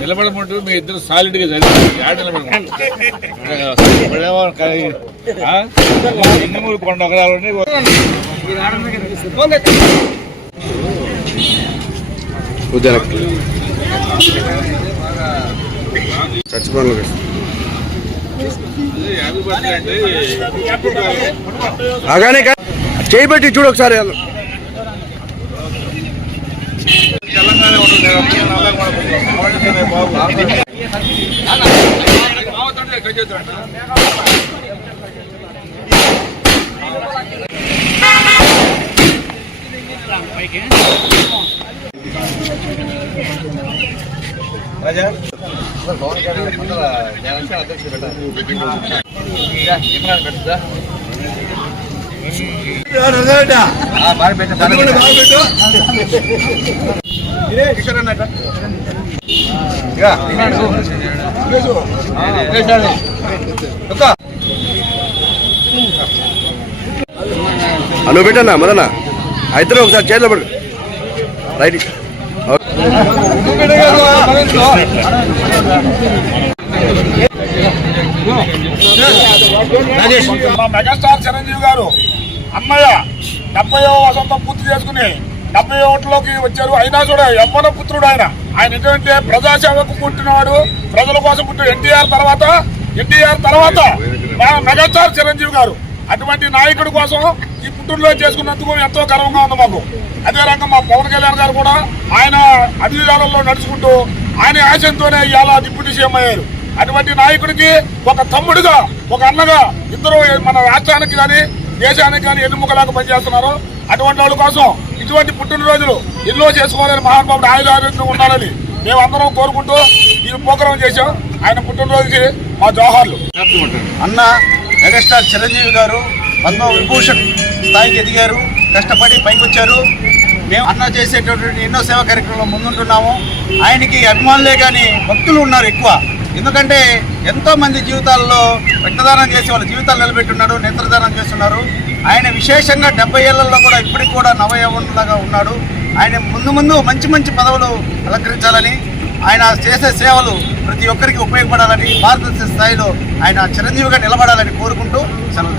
నిలబడమంటూ మీ ఇద్దరు సాలిడ్గా చదివి ఆడ నిలబడమంటారు? ఎన్నమూరు కొండ ఒకరాలని చచ్చిపోను ఆగానే కా- చేయి అను పెట్టన్నా మదన్న ఆ ఇద్దరు ఒకసారి చేతిలో పడు. రైట్. మెగాస్టార్ చిరంజీవి గారు అమ్మయ్య డెబ్బై వసంతం పూర్తి చేసుకుని డెబ్బై ఒకటిలోకి వచ్చారు. అయినా కూడా యవ్వన పుత్రుడు ఆయన. ఆయన ఏంటంటే ప్రజాసేవకు పుట్టినవాడు. ప్రజల కోసం పుట్టిన ఎన్టీఆర్ తర్వాత ఎన్టీఆర్ తర్వాత మా మెగాస్టార్ చిరంజీవి గారు. అటువంటి నాయకుడి కోసం ఈ పుట్టూరులో చేసుకున్నందుకు ఎంతో గర్వంగా ఉంది మాకు. అదే రకంగా మా పవన్ కళ్యాణ్ గారు కూడా ఆయన అధికారంలో నడుచుకుంటూ ఆయన ఆశయంతోనే ఇవాళ డిప్యూటీ సీఎం అయ్యారు. అటువంటి నాయకుడికి ఒక తమ్ముడుగా ఒక అన్నగా ఇద్దరు మన రాష్ట్రానికి కానీ దేశానికి కానీ ఎన్నుముకలాగా పనిచేస్తున్నారు. అటువంటి వాళ్ళ కోసం ఇటువంటి పుట్టినరోజులు ఎన్నో చేసుకోవాలని మహానుభావుడు ఆయుధ ఆరోగ్యం ఉండాలని మేమందరం కోరుకుంటూ ఈ ఉపక్రమం చేశాం. ఆయన పుట్టినరోజుకి మా జోహార్లు అన్న మెగాస్టార్ చిరంజీవి గారు పద్మ విభూషణ్ స్థాయికి ఎదిగారు కష్టపడి పైకి వచ్చారు మేము అన్న చేసేటటువంటి ఎన్నో సేవా కార్యక్రమంలో ముందుంటున్నాము. ఆయనకి అభిమానులే కానీ భక్తులు ఉన్నారు ఎక్కువ. ఎందుకంటే ఎంతో మంది జీవితాల్లో రక్తదానం చేసి వాళ్ళ జీవితాలు నిలబెట్టున్నాడు నేత్రదానం చేస్తున్నారు. విశేషంగా డెబ్బై ఏళ్ళలో కూడా ఇప్పటికి కూడా నవయవనులాగా ఉన్నాడు. ఆయన ముందు ముందు మంచి మంచి పదవులు అలంకరించాలని ఆయన చేసే సేవలు ప్రతి ఒక్కరికి ఉపయోగపడాలని భారతదేశ స్థాయిలో ఆయన చిరంజీవిగా నిలబడాలని కోరుకుంటూ సెలవు